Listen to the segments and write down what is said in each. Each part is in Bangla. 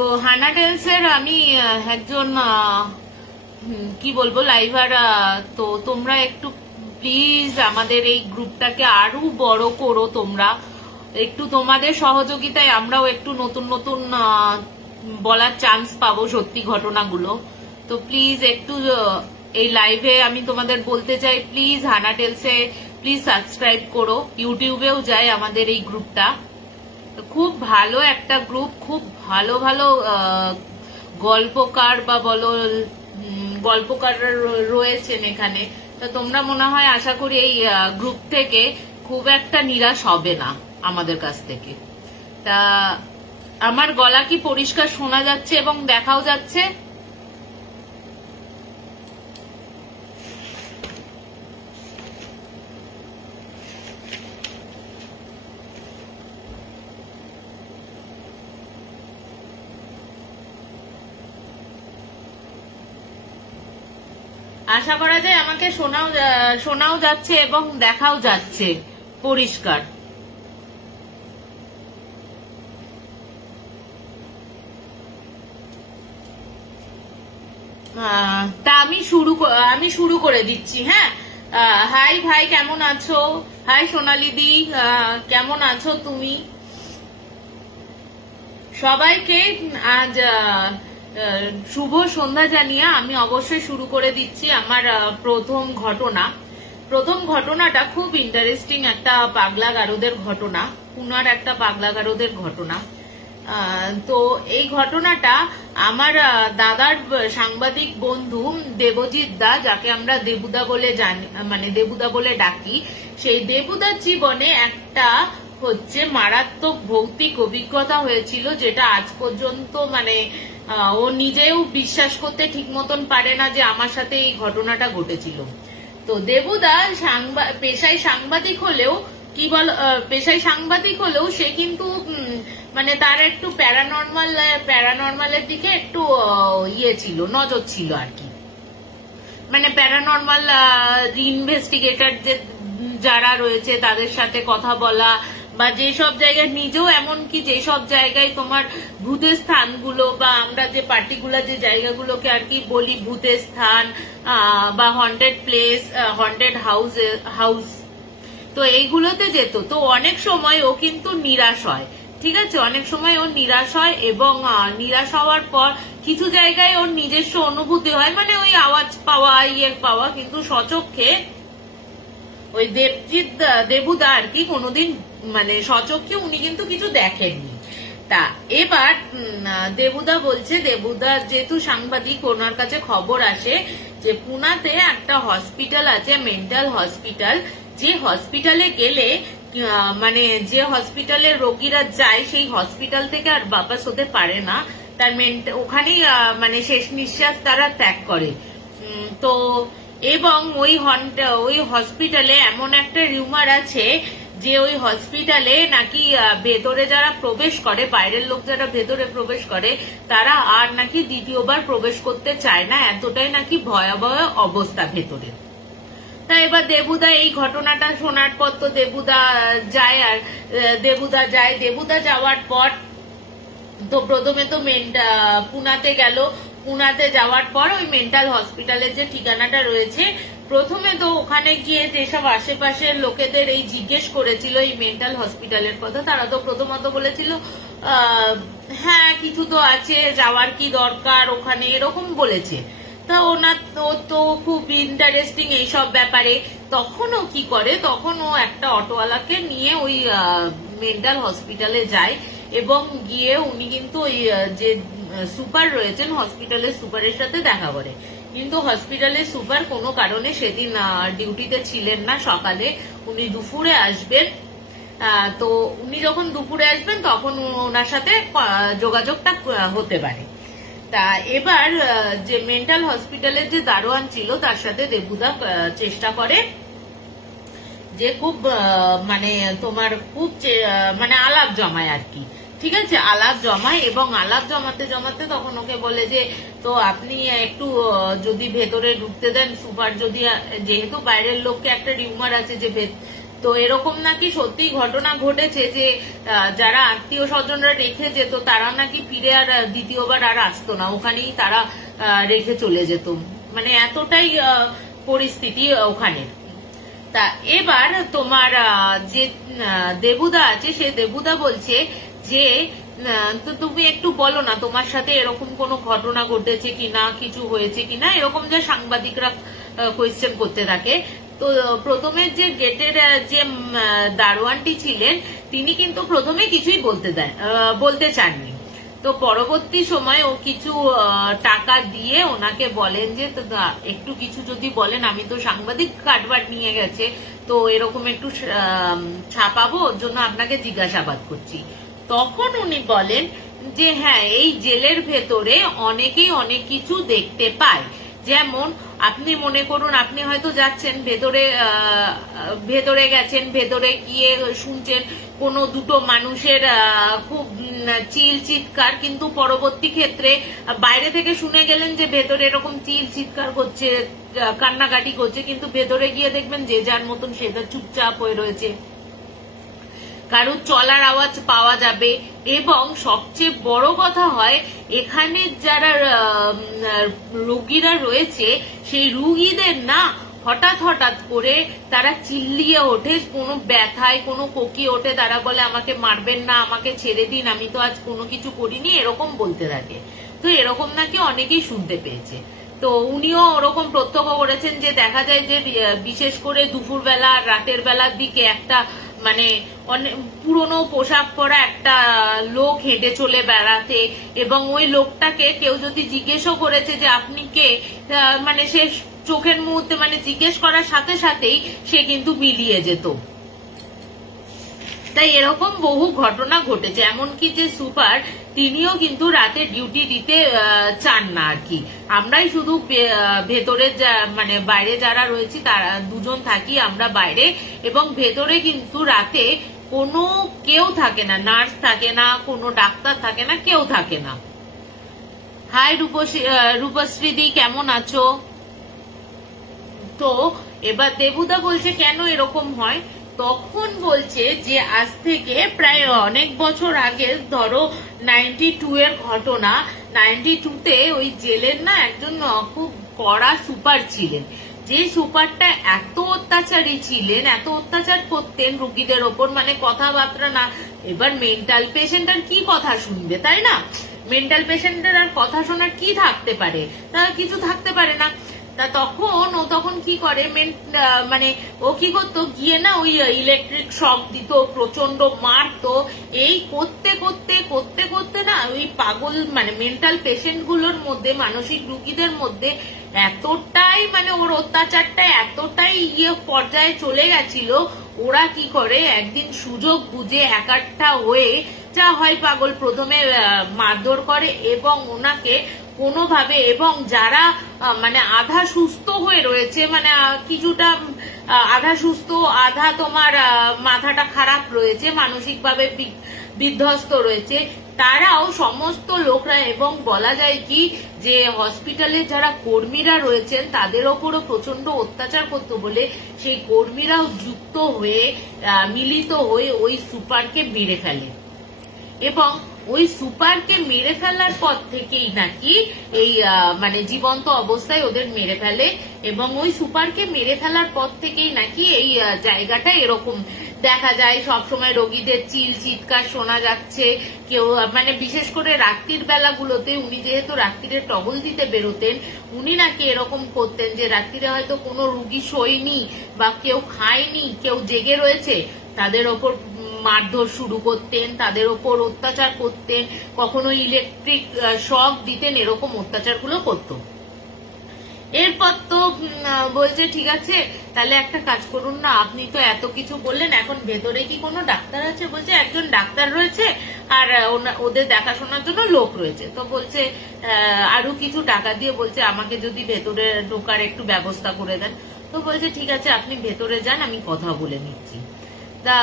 তো হানা টেলসের আমি একজন কি বলবো লাইভার, তো তোমরা একটু প্লিজ আমাদের এই গ্রুপটাকে আরো বড় করো। তোমরা একটু তোমাদের সহযোগিতায় আমরাও একটু নতুন নতুন বলার চান্স পাবো সত্যি ঘটনাগুলো। তো প্লিজ একটু এই লাইভে আমি তোমাদের বলতে চাই, প্লিজ হানা টেলসে প্লিজ সাবস্ক্রাইব করো। ইউটিউবেও যায় আমাদের এই গ্রুপটা, খুব ভালো একটা গ্রুপ, খুব ভালো ভালো গল্পকার বা বলো গল্পকার রয়েছেন এখানে। তা তোমরা মনে হয় আশা করি এই গ্রুপ থেকে খুব একটা নিরাশ হবে না আমাদের কাছ থেকে। তা আমার গলা কি পরিষ্কার শোনা যাচ্ছে এবং দেখাও যাচ্ছে? আশা করা যায় আমাকে শোনাও যাচ্ছে এবং দেখাও যাচ্ছে পরিষ্কার। তা আমি শুরু করে দিচ্ছি। হ্যাঁ, হাই ভাই, কেমন আছো? হাই সোনালি দি, কেমন আছো তুমি? সবাইকে আজ শুভ সন্ধ্যা জানিয়ে আমি অবশ্যই শুরু করে দিচ্ছি আমার প্রথম ঘটনাটা খুব ইন্টারেস্টিং একটা পাগলা গারদের ঘটনা, পুনার একটা পাগলা গারদের ঘটনা। তো এই ঘটনাটা আমার দাদার সাংবাদিক বন্ধু দেবজিৎ দা, যাকে আমরা দেবুদা বলে জানি, মানে দেবুদা বলে ডাকি, সেই দেবুদার জীবনে একটা হচ্ছে মারাত্মক ভৌতিক অভিজ্ঞতা হয়েছিল, যেটা আজ পর্যন্ত মানে ও নিজেও বিশ্বাস করতে ঠিক মতন পারে না যে আমার সাথে এই ঘটনাটা ঘটেছিল। তো দেবুদা পেশায় সাংবাদিক হলেও সে কিন্তু মানে তার একটু প্যারানর্মালের দিকে একটু ছিল, নজর ছিল আর কি। মানে প্যারানর্মাল ইনভেস্টিগেটর যারা রয়েছে তাদের সাথে কথা বলা, বা যেসব জায়গায় নিজেও, এমনকি যেসব জায়গায় তোমার ভূতের স্থানগুলো, বা আমরা যে পার্টিকুলার যে জায়গাগুলোকে আর কি বলি ভূতের স্থান বা হন্টেড প্লেস, হন্টেড হাউস, তো এইগুলোতে যেত। তো অনেক সময় ও কিন্তু নিরাশ হয়, ঠিক আছে, অনেক সময় ও নিরাশ হয়, এবং নিরাশ হওয়ার পর কিছু জায়গায় ওর নিজস্ব অনুভূতি হয়, মানে ওই আওয়াজ পাওয়া, পাওয়া, কিন্তু সচক্ষে ওই দেবুদা আর কি কোনোদিন মানে সচক্ষে উনি কিন্তু কিছু দেখেননি। তা এবার দেবুদা বলছে, দেবুদা যেহেতু সাংবাদিক, ওনার কাছে খবর আসে যে পুনাতে একটা হসপিটাল আছে, মেন্টাল হসপিটাল, যে হসপিটালে গেলে মানে যে হসপিটালের রোগীরা যায় সেই হসপিটাল থেকে আর বাপাস হতে পারে না, তার ওখানেই মানে শেষ নিঃশ্বাস তারা ত্যাগ করে। তো এবং ওই হসপিটালে এমন একটা রিউমার আছে যে ওই হসপিটালে নাকি ভেতরে যারা প্রবেশ করে, বাইরের লোক যারা ভেতরে প্রবেশ করে, তারা আর নাকি দ্বিতীয়বার প্রবেশ করতে চায় না, এতটাই নাকি ভয়াবহ অবস্থা ভেতরে। তা এবার দেবুদা এই ঘটনাটা শোনার পর তো দেবুদা যাওয়ার পর তো প্রথমে তো পুনাতে গেল। পুনাতে যাওয়ার পর ওই মেন্টাল হসপিটালের যে ঠিকানাটা রয়েছে, প্রথমে তো ওখানে গিয়ে যেসব আশেপাশের লোকেদের এই জিজ্ঞেস করেছিল এই মেন্টাল হসপিটালের কথা, তারা তো প্রথমত বলেছিল হ্যাঁ কিছু তো আছে, যাওয়ার কি দরকার ওখানে, এরকম বলেছে। তা ওনার তো খুব ইন্টারেস্টিং এইসব ব্যাপারে। তখন ও কি করে, তখন ও একটা অটোওয়ালাকে নিয়ে ওই মেন্টাল হসপিটালে যায়, এবং গিয়ে উনি কিন্তু ওই যে সুপার রয়েছেন হসপিটালের সুপারের সাথে দেখা করে। কিন্তু হসপিটালের সুপার কোনো কারণে সেদিন ডিউটিতে ছিলেন না, সকালে উনি দুপুরে আসবেন। তো উনি যখন দুপুরে আসবেন তখন ওনার সাথে যোগাযোগটা হতে পারে। তা এবার যে মেন্টাল হসপিটালের যে দারোয়ান ছিল তার সাথে দেবুদা চেষ্টা করে যে খুব মানে তোমার খুব মানে আলাপ জমায় আর কি, ঠিক আছে, আলাপ জমায়, এবং আলাপ জমাতে জমাতে তখন ওকে বলে যে তো আপনি একটু যদি ভেতরে ঢুকতে দেন, সুপার যদি, যেহেতু বাইরের লোককে একটা রিউমার আছে যে তো এরকম নাকি সত্যি ঘটনা ঘটেছে যে যারা আত্মীয় স্বজনরা রেখে যেত তারা নাকি ফিরে আর দ্বিতীয়বার আর আসতো না, ওখানেই তারা রেখে চলে যেত, মানে এতটাই পরিস্থিতি ওখানে। তা এবার তোমার যে দেবুদা আছে সে দেবুদা বলছে যে তো তুমি একটু বলো না তোমার সাথে এরকম কোনো ঘটনা ঘটেছে কিনা, কিছু হয়েছে কিনা, এরকম যে সাংবাদিকরা কোয়েশ্চেন করতে থাকে। তো প্রথমে যে গেটের যে দারোয়ানটি ছিলেন তিনি কিন্তু প্রথমে কিছুই বলতে চাননি। তো পরবর্তী সময় ও কিছু টাকা দিয়ে ওনাকে বলেন যে একটু কিছু যদি বলেন, আমি তো সাংবাদিক কাটবার নিয়ে গেছে, তো এরকম একটু ছাপাবো, ওর জন্য আপনাকে জিজ্ঞাসাবাদ করছি। তখন উনি বলেন যে হ্যাঁ, এই জেলের ভেতরে অনেকেই অনেক কিছু দেখতে পায়। যেমন আপনি মনে করুন, আপনি হয়তো যাচ্ছেন ভেতরে গেছেন, ভেতরে গিয়ে শুনছেন কোনো দুটো মানুষের খুব চিৎকার, কিন্তু পরবর্তী ক্ষেত্রে বাইরে থেকে শুনে গেলেন যে ভেতরে এরকম চিৎকার করছে, কান্নাকাটি করছে, কিন্তু ভেতরে গিয়ে দেখবেন যে যার মতন সেটা চুপচাপ হয়ে রয়েছে, কারুর চলার আওয়াজ পাওয়া যাবে। এবং সবচেয়ে বড় কথা হয়, এখানে যারা রোগীরা রয়েছে সেই রোগীদের না হঠাৎ করে তারা চিল্লিয়ে ওঠে, কোনো ব্যথায় কোনো কোকিয়ে ওঠে, তারা বলে আমাকে মারবেন না, আমাকে ছেড়ে দিন, আমি তো আজ কোনো কিছু করিনি, এরকম বলতে থাকে। তো এরকম নাকি অনেকেই শুনতে পেয়েছে। তো উনিও ওরকম প্রত্যক্ষ করেছেন যে দেখা যায় যে বিশেষ করে দুপুরবেলা আর রাতের বেলার দিকে একটা মানে পুরনো পোশাক পরা একটা লোক হেঁটে চলে বেড়াতে, এবং ওই লোকটাকে কেউ যদি জিজ্ঞেসও করেছে যে আপনি কে, মানে সে চোখের মুহূর্তে মানে জিজ্ঞেস করার সাথে সাথেই সে কিন্তু মিলিয়ে যেত। তাই এরকম বহু ঘটনা ঘটেছে। এমনকি যে সুপার তিনিও কিন্তু রাতে ডিউটি দিতে চান না আর কি। আমরাই শুধু ভেতরে মানে বাইরে যারা রয়েছি তারা দুজন থাকি আমরা বাইরে, এবং ভেতরে কিন্তু রাতে কোনো কেউ থাকে না, নার্স থাকে না, কোনো ডাক্তার থাকে না, কেউ থাকে না। হাই রূপশ্রী দি, কেমন আছো? তো এবার দেবুদা বলছে কেন এরকম হয়, তখন বলছে যে আজ থেকে প্রায় অনেক বছর আগে, ধরো 92 এর ঘটনা, 92-তে ওই জেলের না একজন খুব কড়া সুপার ছিলেন, যে সুপারটা এত অত্যাচারী ছিলেন, এত অত্যাচার করতেন রোগীদের ওপর, মানে কথাবার্তা না। এবার মেন্টাল পেশেন্ট আর কি কথা শুনবে, তাই না? মেন্টাল পেশেন্টের আর কথা শোনার কি থাকতে পারে, কিছু থাকতে পারে না। তা তখন কি করে, মানে ও কি করতো, গিয়ে না ওই ইলেকট্রিক শক দিত, প্রচন্ড মারতো। এই করতে করতে না ওই পাগল মানে মেন্টাল পেশেন্ট গুলোর মধ্যে, মানসিক রোগীদের মধ্যে এতটাই মানে ওর অত্যাচারটা এতটাই পর্যায়ে চলে গেছিল, ওরা কি করে একদিন সুযোগ বুঝে একাট্টা হয়ে যা হয় পাগল প্রথমে মারধর করে, এবং ওনাকে কোনোভাবে, এবং যারা মানে আধা সুস্থ হয়ে রয়েছে, মানে কিছুটা আধা সুস্থ আধা তোমার মাথাটা খারাপ রয়েছে, মানসিকভাবে বিধ্বস্ত রয়েছে, তারাও সমস্ত লোকরা, এবং বলা যায় কি যে হসপিটালে যারা কর্মীরা রয়েছেন তাদের ওপরও প্রচন্ড অত্যাচার করতো বলে সেই কর্মীরাও যুক্ত হয়ে মিলিত হয়ে ওই সুপারকে মেরে ফেলে। এবং ওই সুপারকে মেরে ফেলার পর থেকেই নাকি এই মানে জীবন্ত অবস্থায় ওদের মেরে ফেলে, এবং ওই সুপারকে মেরে ফেলার পর থেকেই নাকি এই জায়গাটা এরকম দেখা যায়। সবসময় রোগীদের চিৎকার শোনা যাচ্ছে, কেউ মানে বিশেষ করে রাত্রির বেলাগুলোতে, উনি যেহেতু রাত্রিরে টহল দিতে বেরোতেন, উনি নাকি এরকম করতেন যে রাত্রিরে হয়তো কোনো রুগী শোয়নি বা কেউ খায়নি, কেউ জেগে রয়েছে, তাদের ওপর মারধর শুরু করতেন, তাদের ওপর অত্যাচার করতেন, কখনো ইলেকট্রিক শক দিতেন, এরকম অত্যাচারগুলো করতো। এরপর তো বলছে ঠিক আছে তাহলে একটা কাজ করুন না, আপনি তো এত কিছু বললেন, এখন ভেতরে কি কোনো ডাক্তার আছে? বলছে একজন ডাক্তার রয়েছে আর ওদের দেখাশোনার জন্য লোক রয়েছে। তো বলছে আরো কিছু টাকা দিয়ে বলছে আমাকে যদি ভেতরে ঢোকার একটু ব্যবস্থা করে দেন। তো বলছে ঠিক আছে আপনি ভেতরে যান, আমি কথা বলে নিচ্ছি। তা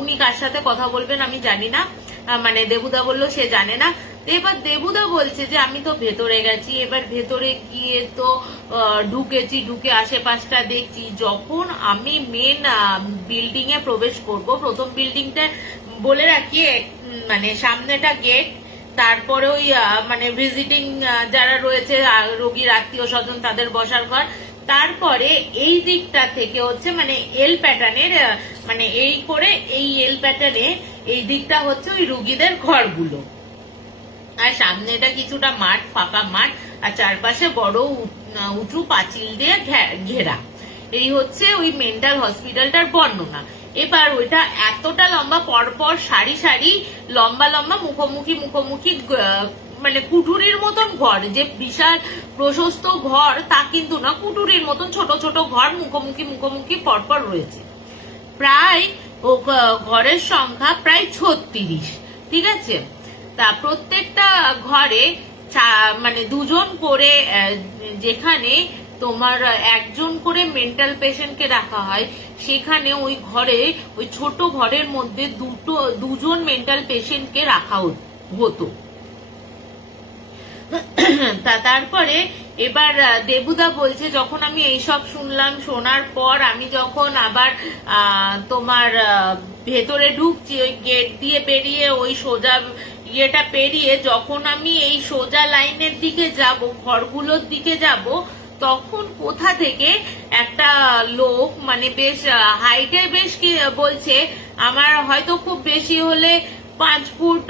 উনি কার সাথে কথা বলবেন আমি জানি না, মানে দেবুদা বললো সে জানে না। এবার দেবুদা বলছে যে আমি তো ভেতরে গেছি, এবার ভেতরে গিয়ে তো ঢুকেছি, ঢুকে আশেপাশটা দেখছি। যখন আমি মেন বিল্ডিং এ প্রবেশ করব, প্রথম বিল্ডিংটা বলে রাখি মানে সামনেটা গেট, তারপরে ওই মানে ভিজিটিং যারা রয়েছে রোগীর আত্মীয় স্বজন তাদের বসার ঘর, তারপরে এই দিকটা থেকে হচ্ছে মানে এল প্যাটার্নের মানে এই করে এই এল প্যাটার্নে এই দিকটা হচ্ছে ওই রুগীদের ঘরগুলো, আর সামনেটা কিছুটা মাঠ, ফাঁকা মাঠ, আর চারপাশে বড় উঁচু পাঁচিল দিয়ে ঘেরা। এই হচ্ছে ওই মেন্টাল হসপিটালটার বর্ণনা। এবার ওইটা এতটা লম্বা, পরপর সারি সারি লম্বা লম্বা মুখোমুখি মুখোমুখি মানে কুঠুরির মতন ঘর, যে বিশাল প্রশস্ত ঘর তা কিন্তু না, কুঠুরির মতন ছোট ছোট ঘর মুখোমুখি মুখোমুখি পরপর রয়েছে। প্রায় ঘরের সংখ্যা প্রায় 36, ঠিক আছে। তা প্রত্যেকটা ঘরে মানে দুজন করে, যেখানে তোমার একজন করে মেন্টাল পেশেন্টকে রাখা হয়, সেখানে ওই ঘরে ওই ছোট ঘরের মধ্যে দুজন মেন্টাল পেশেন্টকে রাখা হতো। তারপরে এবার দেবুদা বলছে যখন আমি এইসব শুনলাম, শোনার পর আমি যখন আবার তোমার ভেতরে ঢুকছি, ওই গেট দিয়ে বেরিয়ে ওই সোজা ইয়েটা পেরিয়ে যখন আমি এই সোজা লাইনের দিকে যাব, ঘরগুলোর দিকে যাব, তখন কোথা থেকে একটা লোক মানে বেশ হাইটে বেশ কি বলছে, আমার হয়তো খুব বেশি হলে 5 ফুট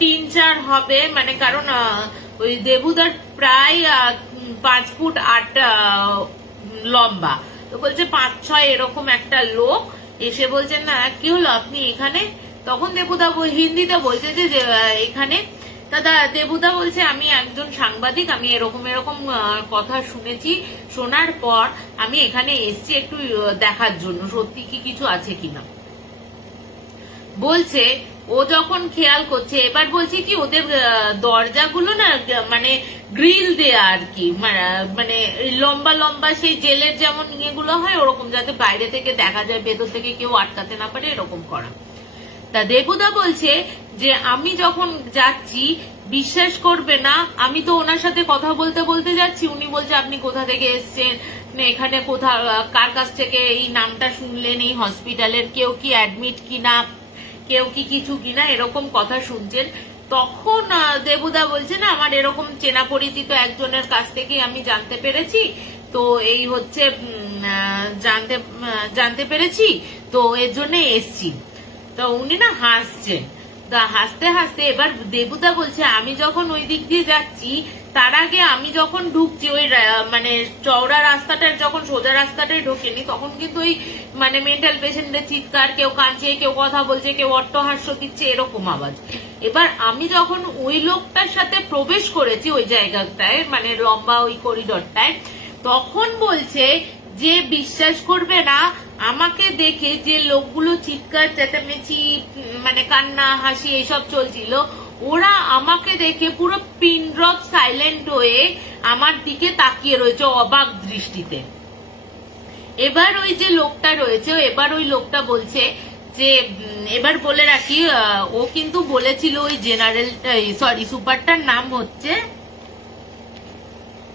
3-4 হবে, মানে কারণ ওই দেবুদার প্রায় 5 ফুট 8 লম্বা, তো বলছে 5-6 এরকম একটা লোক এসে বলছে না কি হলো আপনি এখানে? তখন দেবুদা হিন্দিতে বলছে যে এখানে দাদা, দেবুদা বলছে আমি একজন সাংবাদিক, আমি এরকম এরকম কথা শুনেছি, শোনার পর আমি এখানে এসছি একটু দেখার জন্য সত্যি কি কিছু আছে কিনা। বলছে ও যখন খেয়াল করছে, এবার বলছে কি ওদের দরজাগুলো না মানে গ্রিল দেয়া আর কি, মানে লম্বা লম্বা সেই জেলের যেমন ইয়েগুলো হয় ওরকম, যাতে বাইরে থেকে দেখা যায়, ভেতর থেকে কেউ আটকাতে না পারে, এরকম করা। তা দেবুদা বলছে যে আমি যখন যাচ্ছি, বিশ্বাস করবে না, আমি তো ওনার সাথে কথা বলতে বলতে যাচ্ছি, উনি বলছে আপনি কোথা থেকে এসছেন, এখানে কোথা কার কাছ থেকে এই নামটা শুনলেন, এই হসপিটালের কেউ কি অ্যাডমিট কিনা, কেউ কি কিছু কিনা, এরকম কথা শুনছেন। তখন দেবুদা বলছে না আমার এরকম চেনা পরিচিত একজনের কাছ থেকে আমি জানতে পেরেছি, তো এই হচ্ছে জানতে পেরেছি, তো এর জন্য এসছি। তো উনি না হাসছেন, হাসতে হাসতে এবার দেবুদা বলছে আমি যখন ওই দিক দিয়ে যাচ্ছি, তার আগে আমি যখন ঢুকছি ওই মানে চওড়া রাস্তাটার, যখন সোজা রাস্তাটাই ঢোকেনি, তখন কিন্তু ওই মানে মেন্টাল পেশেন্টের চিৎকার, কেউ কাঁদছে, কেউ কথা বলছে, কেউ অট্টহাস্য দিচ্ছে, এরকম আওয়াজ। এবার আমি যখন ওই লোকটার সাথে প্রবেশ করেছি ওই জায়গাটায়, মানে লম্বা ওই করিডরটায়, তখন বলছে যে বিশ্বাস করবে না, আমাকে দেখে যে লোকগুলো চিৎকার চেঁচামেচি মানে কান্না হাসি এইসব চলছিল, ওরা আমাকে দেখে পুরো পিন ড্রপ সাইলেন্ট হয়ে আমার দিকে তাকিয়ে রয়েছে অবাক দৃষ্টিতে। এবার ওই যে লোকটা রয়েছে, এবার ওই লোকটা বলছে যে, এবার বলে রাখি ও কিন্তু বলেছিল ওই জেনারেল সরি সুপারটার নাম হচ্ছে,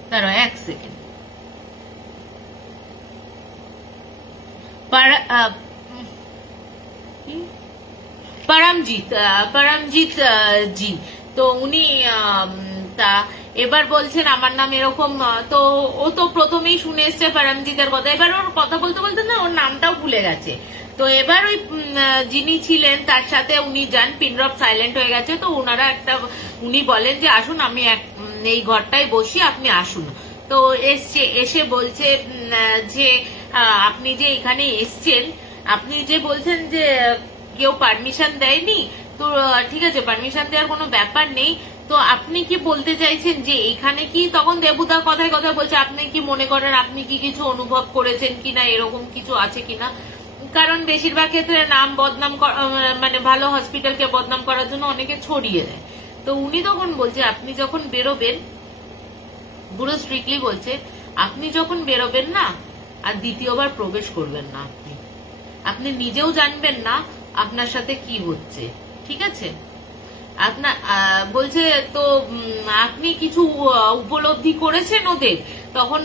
দাঁড়াও 1 সেকেন্ড, পরমজিৎ জি। তো উনি তা এবার বলছেন আমার নাম এরকম, তো ও তো প্রথমেই শুনে এসছে পরমজিতের কথা, এবার ওর কথা বলতে বলতে না ওর নামটাও ভুলে গেছে। তো এবার ওই যিনি ছিলেন তার সাথে উনি যান, পিনড্রপ সাইলেন্ট হয়ে গেছে, তো ওনারা উনি বলেন যে আসুন আমি এই ঘরটায় বসি, আপনি আসুন। তো এসে বলছে যে আপনি যে এখানে এসছেন, আপনি যে বলছেন যে কেউ পারমিশন দেয়নি, তো ঠিক আছে পারমিশন দেওয়ার কোনো ব্যাপার নেই, তো আপনি কি বলতে চাইছেন যে এখানে কি, তখন দেবুদা কথায় কথা বলছে আপনি কি মনে করেন আপনি কি কিছু অনুভব করেছেন কিনা, এরকম কিছু আছে কিনা, কারণ বেশিরভাগ ক্ষেত্রে নাম বদনাম মানে ভালো হসপিটালকে বদনাম করার জন্য অনেকে ছড়িয়ে দেয়। তো উনি তখন বলছে আপনি যখন বেরোবেন, পুরো স্ট্রিক্টলি বলছে আপনি যখন বেরোবেন না আর দ্বিতীয়বার প্রবেশ করবেন না, আপনি নিজেও জানবেন না আপনার সাথে কি হচ্ছে, ঠিক আছে। আপনার বলছে তো আপনি কিছু উপলব্ধি করেছেন ওদের? তখন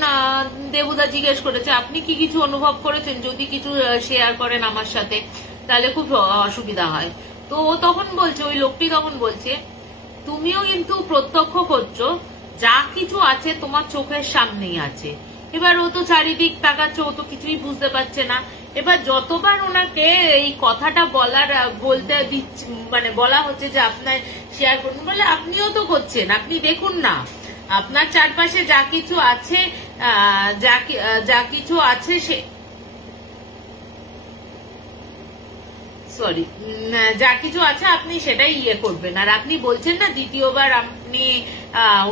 দেবুদা জিজ্ঞেস করেছে আপনি কি কিছু অনুভব করেছেন? যদি কিছু শেয়ার করেন আমার সাথে তাহলে খুব অসুবিধা হয়। তো ও তখন বলছে, ওই লোকটি তখন বলছে, তুমিও কিন্তু প্রত্যক্ষ করছো, যা কিছু আছে তোমার চোখের সামনেই আছে। এবার ও তো চারিদিক তাকাচ্ছে, ও তো কিছুই বুঝতে পারছে না। এবার যতবার ওনাকে এই কথাটা বলতে দিচ্ছে, মানে বলা হচ্ছে যে আপনার শেয়ার করুন, বলে আপনিও তো করছেন, আপনি দেখুন না আপনার চারপাশে যা কিছু আছে, যা কিছু আছে সে সরি যা কিছু আছে আপনি সেটাই ইয়ে করবেন। আর আপনি বলছেন না দ্বিতীয়বার আপনি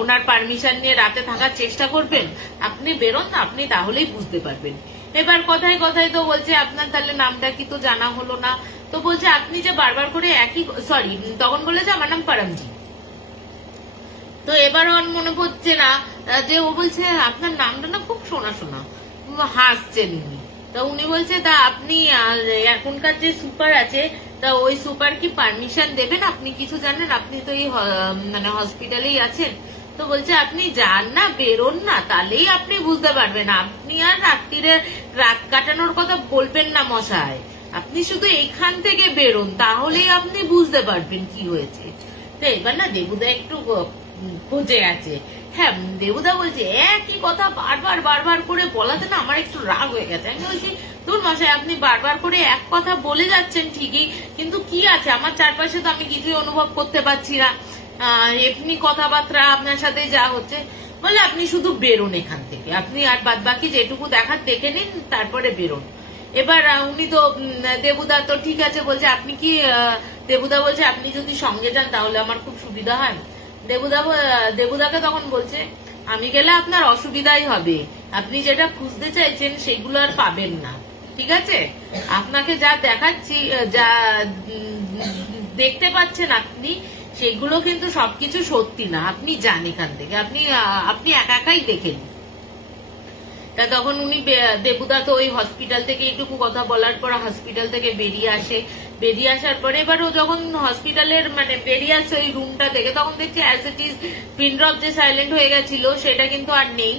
ওনার পারমিশন নিয়ে রাতে থাকার চেষ্টা করবেন, আপনি বেরোন না, আপনি তাহলেই বুঝতে পারবেন। এবার কথায় কথায় তো বলছে আপনার তাহলে নামটা কি তো জানা হলো না। তো বলছে আপনি যে বারবার করে একই, সরি তখন বলেছে আমার নাম পরমজি। তো এবার ওর মনে পড়ছে না যে ও বলছে আপনার নামটা না খুব শোনা শোনা, হাসছেন উনি। তা উনি বলছে তা আপনি এখনকার যে সুপার আছে তা ওই সুপার কি পারমিশন দেবেন? আপনি কিছু জানেন? আপনি তো এই মানে হসপিটালেই আছেন। তো বলছে আপনি যান না, বেরোন না, তাহলেই আপনি বুঝতে পারবেন। আপনি আর রাত্রিরে রাত কাটানোর কথা বলবেন না মশাই, আপনি শুধু এখান থেকে বেরোন, তাহলেই আপনি বুঝতে পারবেন কি হয়েছে। তো এবার না দেবুদা একটু খোঁজে আছে। হ্যাঁ, দেবুদা বলছে একই কথা বারবার বারবার করে বলাতে না আমার একটু রাগ হয়ে গেছে। আমি বলছি তোর মশাই আপনি বারবার করে এক কথা বলে যাচ্ছেন ঠিকই, কিন্তু কি আছে আমার চারপাশে তো আমি কিছুই অনুভব করতে পারছি না, এমনি কথাবার্তা আপনার সাথে যা হচ্ছে। বলে আপনি শুধু বেরোন এখান থেকে, আপনি আর বাদ বাকি যেটুকু দেখার দেখে নিন, তারপরে বেরোন। এবার উনি তো দেবুদা তো ঠিক আছে বলছে, আপনি কি দেবুদা বলছে আপনি যদি সঙ্গে যান তাহলে আমার খুব সুবিধা হয়। দেবুদাকে তখন বলছে আমি গেলে আপনার অসুবিধাই হবে, আপনি যেটা খুঁজতে চাইছেন সেগুলো আর পাবেন না, ঠিক আছে? আপনাকে যা দেখাচ্ছি, যা দেখতে পাচ্ছেন আপনি, সেগুলো কিন্তু সবকিছু সত্যি না, আপনি যান এখান থেকে, আপনি একা একাই দেখেন। তা তখন উনি দেবুদা তো ওই হসপিটাল থেকে এইটুকু কথা বলার পর হসপিটাল থেকে বেরিয়ে আসে। বেরিয়ে আসার পরে এবার ও যখন হসপিটালের মানে বেরিয়ে আসে ওই রুমটা থেকে, তখন দেখছে অ্যাজ ইট ইজ পিনড্রপ যে সাইলেন্ট হয়ে গেছিল সেটা কিন্তু আর নেই,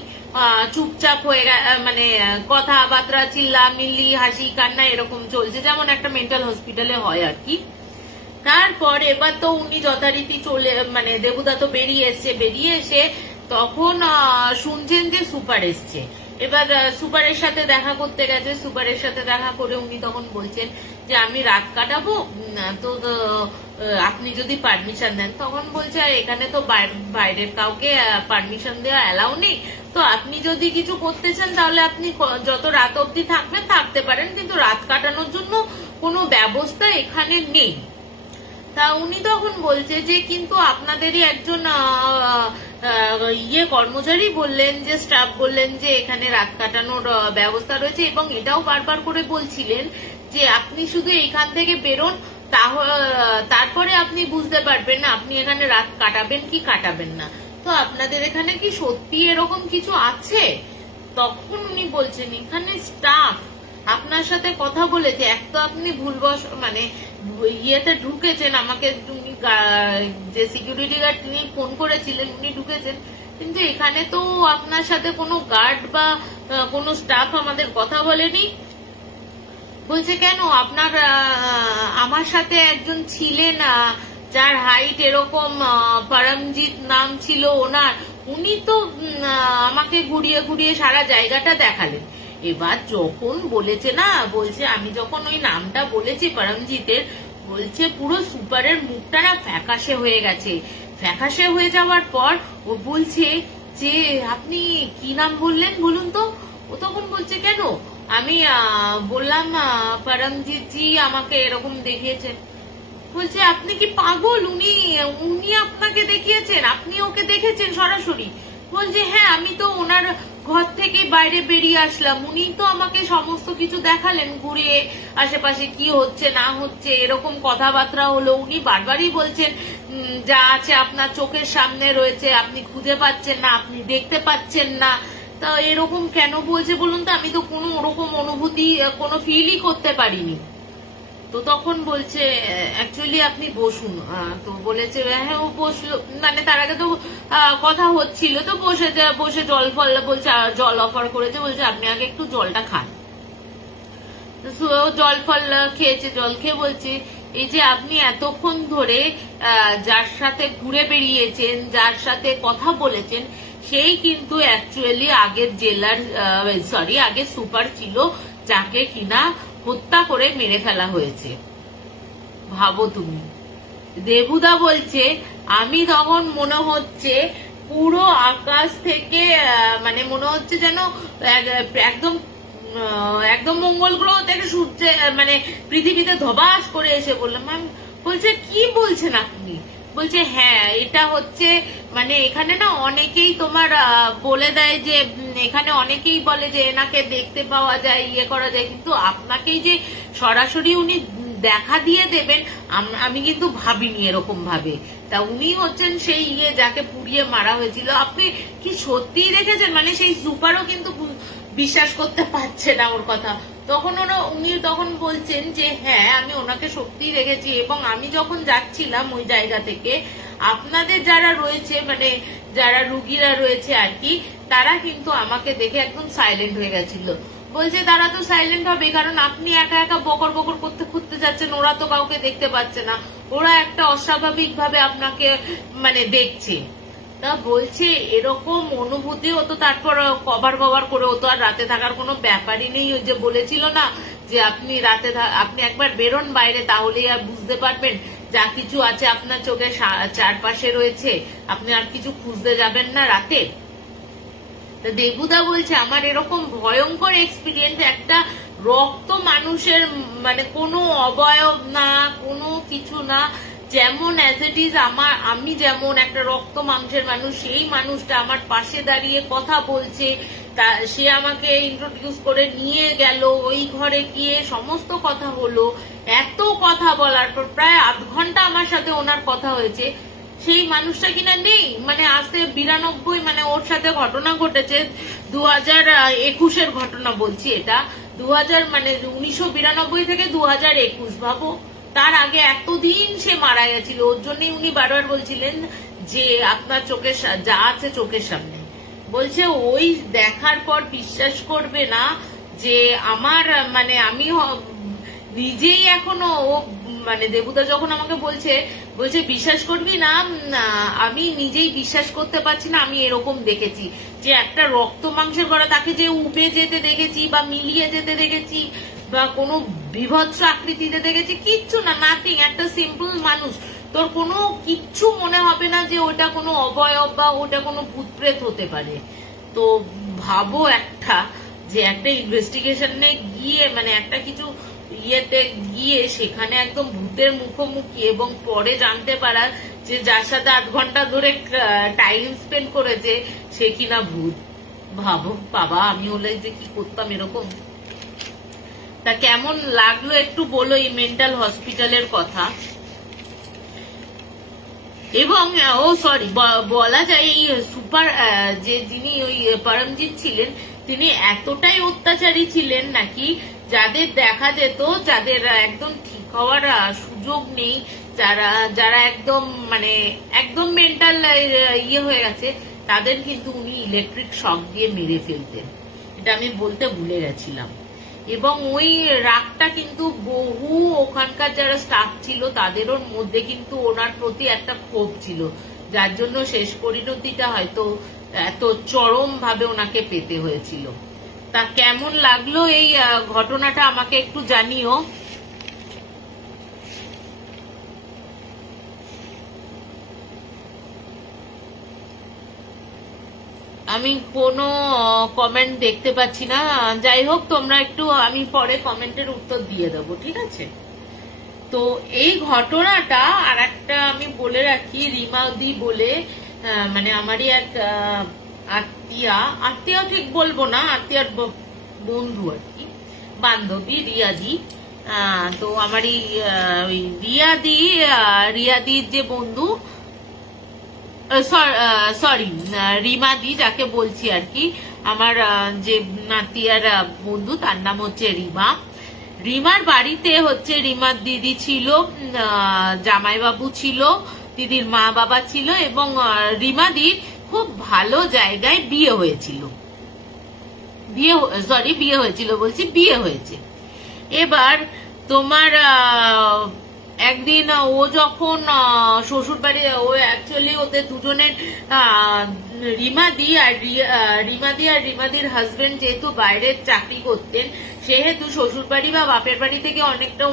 চুপচাপ হয়ে মানে কথাবার্তা চিল্লামিল্লি হাসি কান্না এরকম চলছে, যেমন একটা মেন্টাল হসপিটালে হয় আর কি। তারপর এবার তো উনি যথারীতি মানে দেবুদা তো বেরিয়ে এসে তখন শুনছেন যে সুপার এসছে। এবার সুপারের সাথে দেখা করতে গেছে, সুপারের সাথে দেখা করে উনি তখন বলছেন যে আমি রাত কাটাবো, তো আপনি যদি পারমিশন দেন। তখন বলছে এখানে তো বাইরের কাউকে পারমিশন দেওয়া অ্যালাউ নেই, তো আপনি যদি কিছু করতে চান তাহলে আপনি যত রাত অবধি থাকবেন থাকতে পারেন, কিন্তু রাত কাটানোর জন্য কোনো ব্যবস্থা এখানে নেই। তা উনি তখন বলছে যে কিন্তু আপনাদেরই একজন কর্মচারী বললেন, যে স্টাফ বললেন যে এখানে রাত কাটানোর ব্যবস্থা রয়েছে, এবং এটাও বারবার করে বলছিলেন যে আপনি শুধু এখান থেকে বেরোন, তারপরে আপনি বুঝতে পারবেন না আপনি এখানে রাত কাটাবেন কি কাটাবেন না। তো আপনাদের এখানে কি সত্যি এরকম কিছু আছে? তখন উনি বলছেন এখানে স্টাফ আপনার সাথে কথা বলেছে, এক তো আপনি ভুলবশ মানে ইয়েতে ঢুকেছেন, আমাকে যে সিকিউরিটি গার্ড তিনি ফোন করেছিলেন উনি ঢুকেছেন, কিন্তু এখানে তো আপনার সাথে কোনো গার্ড বা কোনো স্টাফ আমাদের কথা বলেনি। বলছে কেন, আপনার আমার সাথে একজন ছিলেন যার হাইট এরকম, পরমজিৎ নাম ছিল ওনার, উনি তো আমাকে ঘুরিয়ে ঘুরিয়ে সারা জায়গাটা দেখালেন। এবার যখন বলেছে না, বলছে আমি যখন ওই নামটা বলেছি পরমজিতের, বলছে পুরো সুপারের মুখটা না ফ্যাকাশে হয়ে গেছে। ফ্যাকাশে হয়ে যাওয়ার পর ও বলছে যে আপনি কি নাম বললেন বলুন তো? ও তখন বলছে কেন, আমি বললাম পরমজিৎ জি আমাকে এরকম দেখিয়েছেন। বলছে আপনি কি পাগল, উনি আপনাকে দেখিয়েছেন, আপনি ওকে দেখেছেন সরাসরি? বলছে হ্যাঁ, আমি তো ওনার ঘর থেকে বাইরে বেরিয়ে আসলাম, উনি তো আমাকে সমস্ত কিছু দেখালেন, ঘুরে আশেপাশে কি হচ্ছে না হচ্ছে এরকম কথাবার্তা হলো। উনি বারবারই বলছেন যা আছে আপনার চোখের সামনে রয়েছে, আপনি খুঁজে পাচ্ছেন না, আপনি দেখতে পাচ্ছেন না। তা এরকম কেন বলছে বলুন তো? আমি তো কোনো ওরকম অনুভূতি কোনো ফিলই করতে পারিনি। তো তখন বলছে অ্যাকচুয়ালি আপনি বসুন। তো বলেছে হ্যাঁ ও বসলো, মানে তার আগে তো কথা হচ্ছিল, তো বসে জল ফল বলছে, জল অফার করেছে, বলছে আপনি আগে একটু জলটা খান। জল ফল খেয়েছে, জল খেয়ে বলছে এই যে আপনি এতক্ষণ ধরে যার সাথে ঘুরে বেরিয়েছেন, যার সাথে কথা বলেছেন, সেই কিন্তু অ্যাকচুয়ালি আগের জেলার আগের সুপার ছিল, যাকে কিনা হত্যা করে মেরে ফেলা হয়েছে। ভাবো তুমি। দেবুদা বলছে আমি তখন মনে হচ্ছে পুরো আকাশ থেকে মানে মনে হচ্ছে যেন একদম একদম মঙ্গল গ্রহ থেকে সূর্যে মানে পৃথিবীতে ধবাস করে এসে বললাম। বলছে কি বলছেন আপনি? বলছে হ্যাঁ এটা হচ্ছে মানে এখানে না অনেকেই তোমার বলে দেয় যে এখানে অনেকেই বলে যে এনাকে দেখতে পাওয়া যায়, ইয়ে করা যায়, কিন্তু আপনাকেই যে সরাসরি উনি দেখা দিয়ে দেবেন আমি কিন্তু ভাবিনি এরকম ভাবে। তা উনি হচ্ছেন সেই যাকে পুড়িয়ে মারা হয়েছিল। আপনি কি সত্যিই দেখেছেন? মানে সেই সুপারও কিন্তু বিশ্বাস করতে পারছে না ওর কথা। তখন উনি তখন বলছেন যে হ্যাঁ আমি ওনাকে সত্যিই রেখেছি, এবং আমি যখন যাচ্ছিলাম ওই জায়গা থেকে আপনাদের যারা রয়েছে মানে যারা রুগীরা রয়েছে আর কি, তারা কিন্তু আমাকে দেখে একদম সাইলেন্ট হয়ে গেছিল। বলছে তারা তো সাইলেন্ট হবে কারণ আপনি একা একা বকর বকর করতে খুঁজতে যাচ্ছেন, ওরা তো কাউকে দেখতে পাচ্ছে না, ওরা একটা অস্বাভাবিক ভাবে আপনাকে মানে দেখছে। তা বলছে এরকম অনুভূতি হতো, তারপর কভার করে হতো, আর রাতে থাকার কোনো ব্যাপারই নেই। ওই যে বলেছিল না যে আপনি রাতে আপনি একবার বেরোন বাইরে, তাহলেই আর বুঝতে পারবেন যা কিছু আছে আপনার চোখের চারপাশে রয়েছে, আপনি আর কিছু খুঁজতে যাবেন না রাতে। দেবুদা বলছে আমার এরকম ভয়ঙ্কর এক্সপিরিয়েন্স, একটা রক্ত মানুষের মানে কোনো অবয়ব না, কোনো কিছু না, যেমন অ্যাজ ইট ইজ আমি যেমন একটা রক্ত মাংসের মানুষ, সেই মানুষটা আমার পাশে দাঁড়িয়ে কথা বলছে, সে আমাকে ইন্ট্রোডিউস করে নিয়ে গেল, ওই ঘরে গিয়ে সমস্ত কথা হলো। এত কথা বলার পর প্রায় আধ ঘন্টা আমার সাথে ওনার কথা হয়েছে। সেই মানুষটা কিনা নেই, মানে আসতে 92 মানে ওর সাথে ঘটনা ঘটেছে 2021-এর ঘটনা বলছি, এটা 2000 মানে 1992 থেকে 2021 ভাবো। তার আগে এতদিন সে মারা গেছিল, ওর জন্যই উনি বারবার বলছিলেন যে আপনার চোখের যা আছে চোখের সামনে। বলছে ওই দেখার পর বিশ্বাস করবে না যে আমার মানে আমি নিজেই এখনো মানে দেবুদা যখন আমাকে বলছে বিশ্বাস করবি না, আমি নিজেই বিশ্বাস করতে পারছি না আমি এরকম দেখেছি যে একটা রক্ত মাংসের গড়া, তাকে যে উবে যেতে দেখেছি বা মিলিয়ে যেতে দেখেছি বা কোনো বিভৎস আকৃতিতে দেখেছি, কিচ্ছু না, নাথিং, একটা সিম্পল মানুষ। তোর কোনো কিচ্ছু মনে হবে না যে ওটা কোনো অবয়ব বা ওটা কোনো ভূতপ্রেত হতে পারে। তো ভাবো একটা যে একটা ইনভেস্টিগেশনে গিয়ে মানে একটা কিছু ইয়েতে গিয়ে সেখানে একদম ভূতের মুখোমুখি, এবং পরে জানতে পারা যে যার সাথে 8 ঘন্টা ধরে টাইম স্পেন্ড করেছে সে কিনা ভূত। ভাবো বাবা, আমি হলে যে কি করতাম এরকম। তা কেমন লাগলো একটু বলো এই মেন্টাল হসপিটালের কথা। এবং সরি বলা যায় এই সুপার যে যিনি ওই পরমজিৎ ছিলেন, তিনি এতটাই অত্যাচারী ছিলেন নাকি যাদের দেখা যেত যাদের একদম ঠিক হওয়ার সুযোগ নেই, যারা একদম মানে একদম মেন্টাল ইয়ে হয়ে গেছে, তাদের কিন্তু উনি ইলেকট্রিক শক দিয়ে মেরে ফেলতেন। এটা আমি বলতে ভুলে গেছিলাম। এবং ওই রাগটা কিন্তু বহু ওখানকার যারা স্টাফ ছিল তাদেরও মধ্যে কিন্তু ওনার প্রতি একটা ক্ষোভ ছিল, যার জন্য শেষ পরিণতিটা হয়তো এত চরম ভাবে ওনাকে পেতে হয়েছিল। তা কেমন লাগলো এই ঘটনাটা আমাকে একটু জানিও। আমি কোনো কমেন্ট দেখতে পাচ্ছি না, যাই হোক তোমরা একটু, আমি পরে কমেন্টের উত্তর দিয়ে দেবো, ঠিক আছে। তো এই ঘটনাটা আর একটা আমি বলে রাখি, রিমাদি বলে মানে আমারই এক আত্মীয় ঠিক বলবো না, আত্মীয়ার বন্ধু আর কি, বান্ধবী রিয়াদি। তো আমারই রিয়াদির যে বন্ধু, সরি রিমাদি যাকে বলছি আর কি, আমার যে নাতিয়ার বন্ধু তার নাম হচ্ছে রিমা। রিমার বাড়িতে হচ্ছে রিমার দিদি ছিল, জামাইবাবু ছিল, দিদির মা বাবা ছিল এবং রিমাদির খুব ভালো জায়গায় বিয়ে হয়েছিল, বিয়ে হয়েছে। এবার তোমার একদিন ও যখন শ্বশুর বাড়ি, ও অ্যাকচুয়ালি ওদের দুজনের রিমাদি আর রিমাদির হাজবেন্ড যেহেতু বাইরের চাকরি করতেন, সেহেতু শ্বশুর বাড়ি বা বাপের বাড়ি থেকে অনেকটা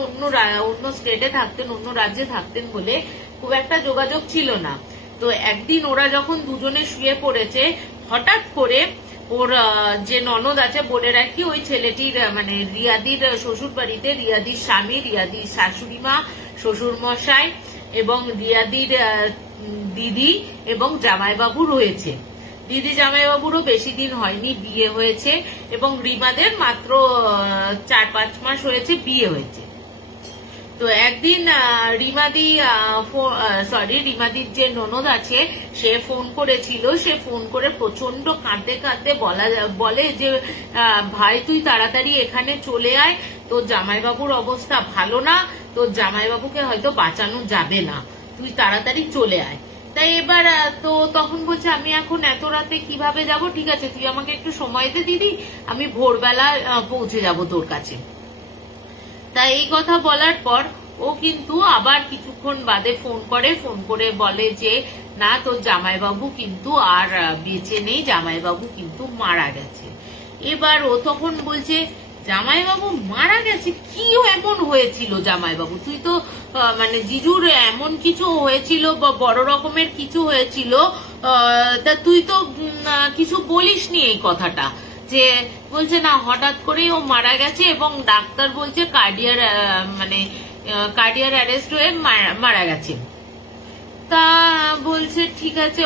অন্য স্টেটে থাকতেন, অন্য রাজ্যে থাকতেন বলে খুব একটা যোগাযোগ ছিল না। তো একদিন ওরা যখন দুজনে শুয়ে পড়েছে, হঠাৎ করে ওর যে ননদ আছে, বলে রাখি ওই ছেলেটির মানে রিয়াদির শ্বশুর বাড়িতে রিয়াদির স্বামী, রিয়াদির শাশুড়ি মা, শ্বশুর মশাই এবং রিয়াদির দিদি এবং জামাইবাবু রয়েছে। দিদি জামাইবাবুরও বেশি দিন হয়নি বিয়ে হয়েছে এবং রিমাদের মাত্র 4-5 মাস হয়েছে বিয়ে হয়েছে। তো একদিন রিমাদির যে ননদ আছে সে ফোন করেছিল, সে ফোন করে প্রচন্ড কাঁদতে কাঁদতে বলে যে ভাই তুই তাড়াতাড়ি এখানে চলে আয়, তোর জামাইবাবুর অবস্থা ভালো না, তোর জামাইবাবুকে হয়তো বাঁচানো যাবে না, তুই তাড়াতাড়ি চলে আয়। তাই এবার তো তখন বলছে আমি এখন এত রাতে কিভাবে যাব, ঠিক আছে তুই আমাকে একটু সময় দে দিদি, আমি ভোরবেলা পৌঁছে যাব তোর কাছে। তাই এই কথা বলার পর ও কিন্তু আবার কিছুক্ষণ বাদে ফোন করে বলে যে না, তোর জামাইবাবু কিন্তু আর বেঁচে নেই, জামাইবাবু কিন্তু মারা গেছে। এবার ও তখন বলছে জামাইবাবু মারা গেছে, কি এমন হয়েছিল জামাইবাবু, তুই তো মানে জিজুর এমন কিছু হয়েছিল বা বড় রকমের কিছু হয়েছিল, তা তুই তো কিছু বলিসনি এই কথাটা। যে বলছে না, হঠাৎ করেই ও মারা গেছে এবং ডাক্তার বলছে কার্ডিয়ার অ্যারেস্ট হয়ে মারা গেছে। তা বলছে ঠিক আছে।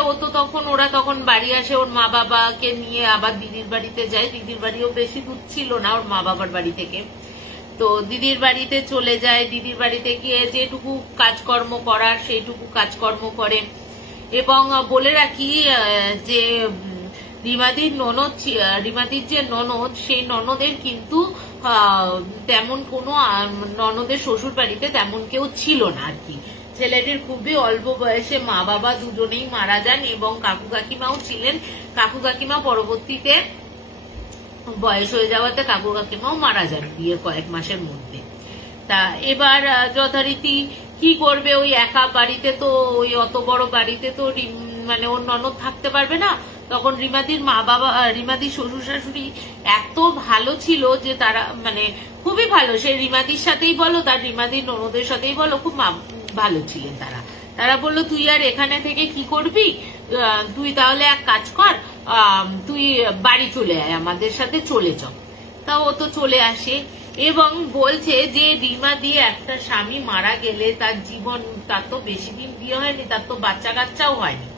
ওরা তখন বাড়ি আসে, ওর মা বাবাকে নিয়ে আবার দিদির বাড়িতে যায়। দিদির বাড়িও বেশি দূর ছিল না ওর মা বাবার বাড়ি থেকে। তো দিদির বাড়িতে চলে যায়, দিদির বাড়িতে গিয়ে যেটুকু কাজকর্ম করার সেইটুকু কাজকর্ম করে। এবং বলে রাখি যে রিমাদির যে ননদ, সেই ননদের কিন্তু তেমন কোনো ননদের শ্বশুর বাড়িতে তেমন কেউ ছিল না আর কি। ছেলেটির খুবই অল্প বয়সে মা বাবা দুজনেই মারা যান এবং কাকু কাকিমাও ছিলেন। কাকু কাকিমা পরবর্তীতে বয়স হয়ে যাওয়াতে কাকু কাকিমাও মারা যান বিয়ের কয়েক মাসের মধ্যে। তা এবার যথারীতি কি করবে, ওই একা বাড়িতে, তো ওই অত বড় বাড়িতে তো মানে ওর ননদ থাকতে পারবে না। তখন রিমাদির মা বাবা, রিমাদির শ্বশুর শাশুড়ি এত ভালো ছিল যে তারা মানে খুবই ভালো, সে রিমাদির সাথেই বলো তার রিমাদির ননদের সাথেই বলো, খুব ভালো ছিলেন তারা বললো তুই আর এখানে থেকে কি করবি, তুই তাহলে এক কাজ কর, তুই বাড়ি চলে আয়, আমাদের সাথে চলে চল। তা ও তো চলে আসে এবং বলছে যে রিমাদি একটা স্বামী মারা গেলে তার তো বেশি দিন বিয়ে হয়নি, তার তো বাচ্চা কাচ্চাও হয়নি,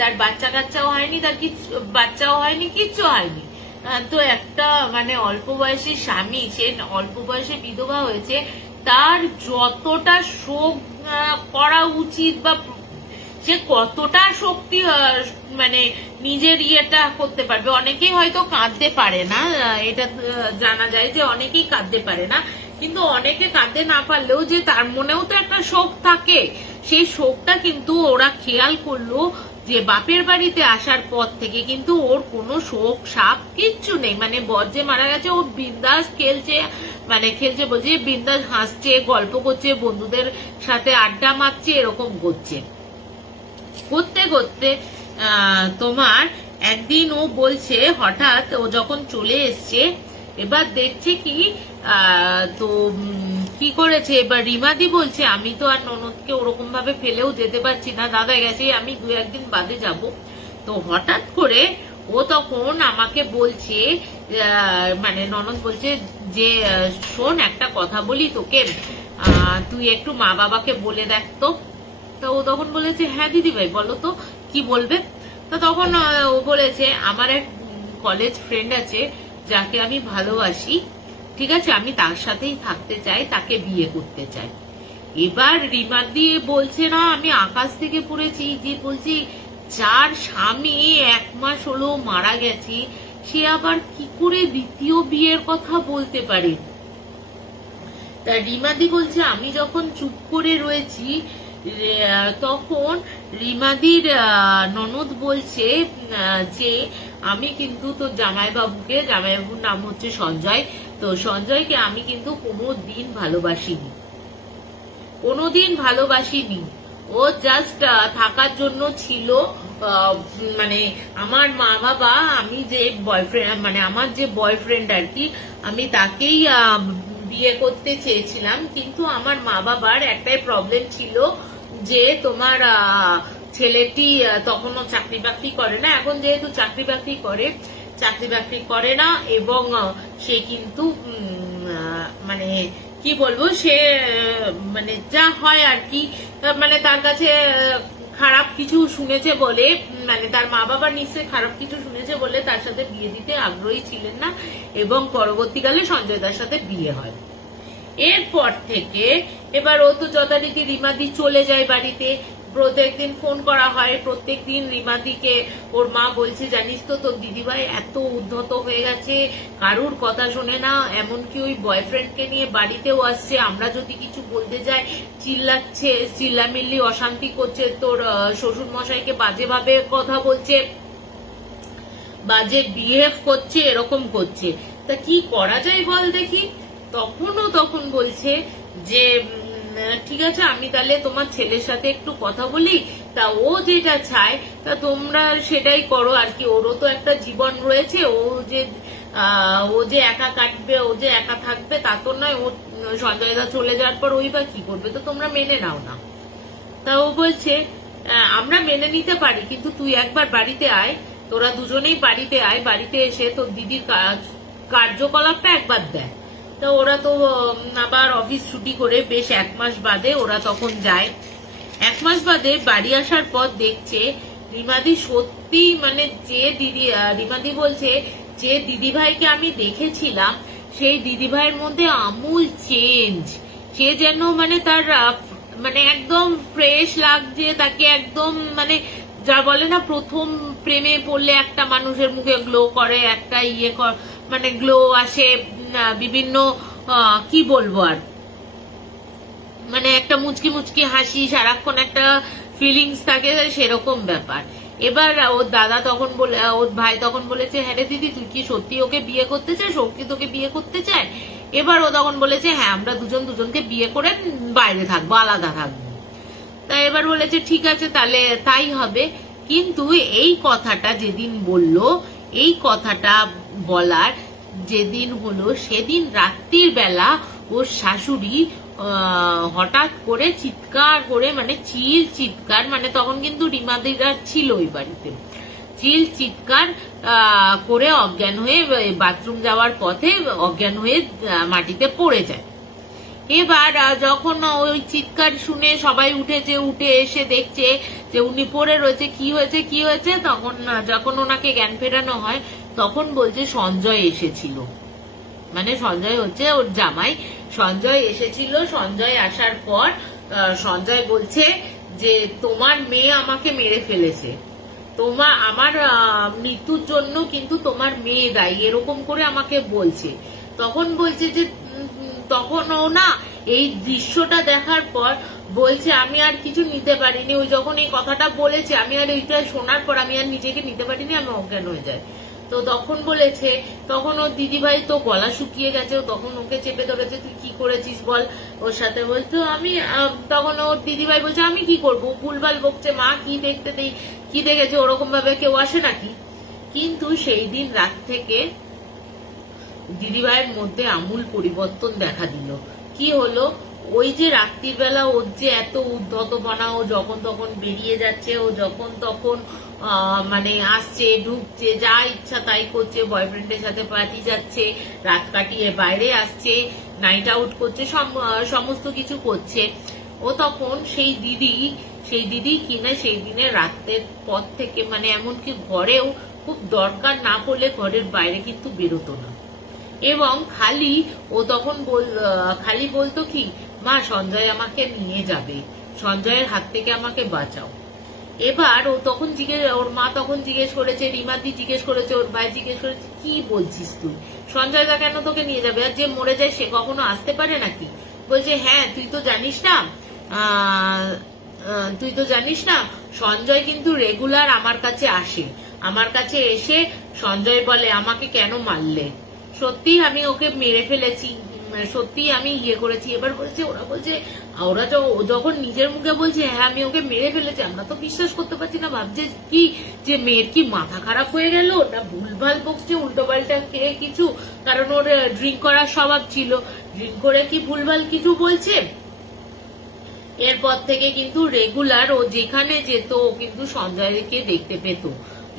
তার বাচ্চাও হয়নি, কিচ্ছু হয়নি। তো একটা মানে অল্প বয়সী স্বামী, সে অল্প বয়সে বিধবা হয়েছে, তার যতটা শোক করা উচিত বা সে কতটা শক্তি মানে নিজের ইয়েটা করতে পারবে। অনেকেই হয়তো কাঁদতে পারে না, এটা জানা যায় যে অনেকেই কাঁদতে পারে না, কিন্তু অনেকে কাঁদতে না পারলেও যে তার মনেও তো একটা শোক থাকে, সেই শোকটা কিন্তু ওরা খেয়াল করলো যে বাপের বাড়িতে আসার পর থেকে কিন্তু ওর কোনো শোক সাপ কিচ্ছু নেই। মানে বর যে মারা গেছে, ও বিন্দাস খেলছে বলছে, বিন্দাস হাসছে, গল্প করছে, বন্ধুদের সাথে আড্ডা মারছে, এরকম করছে। করতে করতে তোমার একদিন ও বলছে, হঠাৎ ও যখন চলে এসছে, এবার দেখছে কি তো কি করেছে, এবার রিমাদি বলছে আমি তো আর ননদকে ওরকম ভাবে ফেলেও যেতে পারছি না, দাদা গেছে, আমি 2-1 দিন বাদে যাব। তো হঠাৎ করে ও তখন আমাকে বলছে, মানে ননদ বলছে যে শোন একটা কথা বলি তোকে, তুই একটু মা বাবাকে বলে দেখ তো। তো ও তখন বলেছে হ্যাঁ দিদি ভাই বলো তো কি বলবে। তো তখন ও বলেছে আমার এক কলেজ ফ্রেন্ড আছে যাকে আমি ভালোবাসি, ঠিক আছে, আমি তার সাথেই থাকতে চাই, তাকে বিয়ে করতে চাই। এবার রিমাদি বলছে না আমি আকাশ থেকে পড়েছি, যে বলছি যার স্বামী 1 মাস হলো মারা গেছে, সে আবার কি করে দ্বিতীয় বিয়ের কথা বলতে পারে। তা রিমাদি বলছে আমি যখন চুপ করে রয়েছি তখন রিমাদির ননদ বলছে যে আমি কিন্তু তো জামাইবাবুর নাম হচ্ছে সঞ্জয়, তো সঞ্জয়কে আমি কিন্তু কোনোদিন ভালোবাসিনি, ও জাস্ট থাকার জন্য ছিল। মানে আমার মা বাবা, আমি যে বয়ফ্রেন্ড, মানে আমার যে বয়ফ্রেন্ড আর কি, আমি তাকেই বিয়ে করতে চেয়েছিলাম, কিন্তু আমার মা বাবার একটাই প্রবলেম ছিল যে তোমার ছেলেটি তখনও চাকরি বাকরি করে না, এখন যেহেতু চাকরি বাকরি করে না, এবং সে কিন্তু মানে কি বলবো, সে মানে যা হয় আর কি, মানে তার কাছে খারাপ কিছু শুনেছে বলে, মানে তার মা বাবা নিশ্চয়ই খারাপ কিছু শুনেছে বলে তার সাথে বিয়ে দিতে আগ্রহী ছিলেন না, এবং পরবর্তীকালে সঞ্জয় দার সাথে বিয়ে হয়। এরপর থেকে এবার ও তো যথারীতি রিমাদি চলে যায় বাড়িতে, প্রত্যেকদিন ফোন করা হয়, প্রত্যেকদিন রিমাদিকে ওর মা বলছে জানিস তো তোর দিদিভাই এত উদ্ধত হয়ে গেছে, কারুর কথা শোনে না, এমনকি ওই বয়ফ্রেন্ডকে নিয়ে বাড়িতেও আসছে, আমরা যদি কিছু বলতে যাই চিল্লাচ্ছে, চিল্লামিল্লি অশান্তি করছে, তোর শ্বশুর মশাইকে বাজেভাবে কথা বলছে, বাজে বিহেভ করছে, এরকম করছে। তা কি করা যায় বল দেখি। তখন বলছে যে ঠিক আছে আমি তাহলে তোমার ছেলের সাথে একটু কথা বলি, তা ও যেটা চায় তা তোমরা সেটাই করো আর কি, ওরও তো একটা জীবন রয়েছে, ও যে একা কাটবে, ও যে একা থাকবে তা তো নয়, ও সঞ্জয় দা চলে যাওয়ার পর ওই বা কি করবে, তো তোমরা মেনে নাও না। তা ও বলছে আমরা মেনে নিতে পারি, কিন্তু তুই একবার বাড়িতে আয়, তোরা দুজনেই বাড়িতে আয়, বাড়িতে এসে তোর দিদির কার্যকলাপটা একবার দেখ। তো ওরা তো আবার অফিস ছুটি করে বেশ 1 মাস বাদে ওরা তখন যায়। 1 মাস বাদে বাড়ি আসার পর দেখছে রিমাদি সত্যি, মানে রিমাদি বলছে যে দিদিভাইকে আমি দেখেছিলাম সেই দিদিভাইয়ের মধ্যে আমূল চেঞ্জ, সে যেন মানে তার মানে একদম ফ্রেশ লাগছে তাকে, একদম মানে যা বলে না প্রথম প্রেমে পড়লে একটা মানুষের মুখে গ্লো করে, একটা মানে গ্লো আসে, বিভিন্ন কি বলবো আর, মানে একটা মুচকি হাসি, সারাক্ষণ একটা ফিলিংস থাকে, সেরকম ব্যাপার। এবার ওর দাদা তখন ওর ভাই তখন বলেছে হ্যাঁ রে দিদি তুই কি সত্যি ওকে বিয়ে করতে চাস, ও কি তোকে বিয়ে করতে চায়? এবার ও তখন বলেছে হ্যাঁ আমরা দুজনকে বিয়ে করে বাইরে থাকবো, আলাদা থাকবো। তা এবার বলেছে ঠিক আছে তাহলে তাই হবে, কিন্তু এই কথাটা যেদিন বললো, এই কথাটা বলার যেদিন হলো সেদিন রাত্রির বেলা ওর শাশুড়ি হঠাৎ করে চিৎকার করে, মানে চিৎকার, মানে তখন কিন্তু রিমাদিরা ছিল ওই বাড়িতে, চিৎকার করে অজ্ঞান হয়ে বাথরুম যাওয়ার পথে অজ্ঞান হয়ে মাটিতে পড়ে যায়। এবার যখন ওই চিৎকার শুনে সবাই উঠে এসে দেখছে যে উনি পড়ে রয়েছে, কি হয়েছে, তখন যখন ওনাকে জ্ঞান ফেরানো হয় তখন বলছে সঞ্জয় এসেছিল, মানে সঞ্জয় হচ্ছে ওর জামাই, সঞ্জয় এসেছিল। সঞ্জয় আসার পর সঞ্জয় বলছে যে তোমার মেয়ে আমাকে মেরে ফেলেছে, আমার মৃত্যুর জন্য কিন্তু তোমার মেয়ে দায়ী, এরকম করে আমাকে বলছে। তখন বলছে যে তখন ও না এই দৃশ্যটা দেখার পর বলছে আমি আর কিছু নিতে পারিনি, ওই যখন এই কথাটা বলেছে আমি আর ওইটা শোনার পর আমি আর নিজেকে নিতে পারিনি, আমি অজ্ঞান হয়ে যাই। তো তখন বলেছে, তখন ওর দিদিভাই তো গলা শুকিয়ে গেছে, তখন ওকে চেপে ধরেছে তুই কি করেছিস বল ওর সাথে, বলতো আমি, তখন ওর দিদিভাই বলছে আমি কি করবো, ভুলভাল বকছে, মা কি দেখেছে, ওরকম ভাবে কেউ আসে নাকি। কিন্তু সেই দিন রাত থেকে দিদিভাইয়ের মধ্যে আমূল পরিবর্তন দেখা দিল। কি হলো, ওই যে রাত্রির বেলা ওর যে এত উদ্ধতপনা, ও যখন তখন বেরিয়ে যাচ্ছে, ও যখন তখন মানে আসছে ঢুকছে, যা ইচ্ছা তাই করছে, বয়ফ্রেন্ডের সাথে পার্টি যাচ্ছে, রাত কাটিয়ে বাইরে আসছে, নাইট আউট করছে, সমস্ত কিছু করছে। ও তখন সেই দিদি কিনা সেই দিনে রাতের পর থেকে, মানে এমনকি ঘরেও খুব দরকার না পড়লে ঘরের বাইরে কিন্তু বেরোতো না, এবং ও তখন খালি বলতো কি মা সঞ্জয় আমাকে নিয়ে যাবে, সঞ্জয়ের হাত থেকে আমাকে বাঁচাও। এবার ও তখন ওর মা তখন জিজ্ঞেস করেছে, রিমাদি জিজ্ঞেস করেছে, ওর ভাই জিজ্ঞেস করেছে কি বলছিস তুই, সঞ্জয় দা কেন তোকে নিয়ে যাবে, আর যে মরে যায় সে কখনো আসতে পারে নাকি, বলছে হ্যাঁ তুই তো জানিস না সঞ্জয় কিন্তু রেগুলার আমার কাছে আসে, আমার কাছে এসে সঞ্জয় বলে আমাকে কেন মারলে, সত্যি আমি ওকে মেরে ফেলেছি, সত্যি আমি ইয়ে করেছি। এবার বলছে ওরা যখন নিজের মুখে বলছে হ্যাঁ আমি ওকে মেরে ফেলেছি, আমরা তো বিশ্বাস করতে পারছি না, ভাবছে কি যে মেয়ের কি মাথা খারাপ হয়ে গেল না ভুলভাল বকছে উল্টো পাল্টা কিছু, কারণ ওর ড্রিঙ্ক করার স্বভাব ছিল, ড্রিঙ্ক করে কি ভুলভাল কিছু বলছে। এরপর থেকে কিন্তু রেগুলার ও যেখানে যেত ও কিন্তু সঞ্জয়কে দেখতে পেত।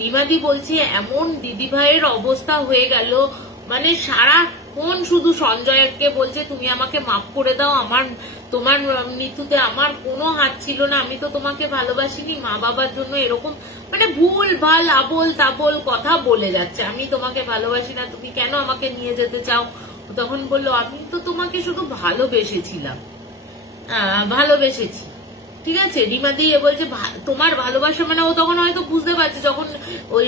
রিমাদি বলছে এমন দিদি ভাইয়ের অবস্থা হয়ে গেল, মানে সারাক্ষণ শুধু সঞ্জয়কে বলছে তুমি আমাকে মাফ করে দাও, তোমার মৃত্যুতে আমার কোনো হাত ছিল না, আমি তো তোমাকে ভালোবাসিনি, মা বাবার জন্য এরকম মানে ভুল ভাল আবোল তাবোল কথা বলে যাচ্ছে, আমি তোমাকে ভালোবাসি না, তুমি কেন আমাকে নিয়ে যেতে চাও। তখন বললো আমি তো তোমাকে শুধু ভালোবেসেছি, ঠিক আছে। রিমাদি বলছে তোমার ভালোবাসা মানে, ও তখন হয়তো বুঝতে পারছে, যখন ওই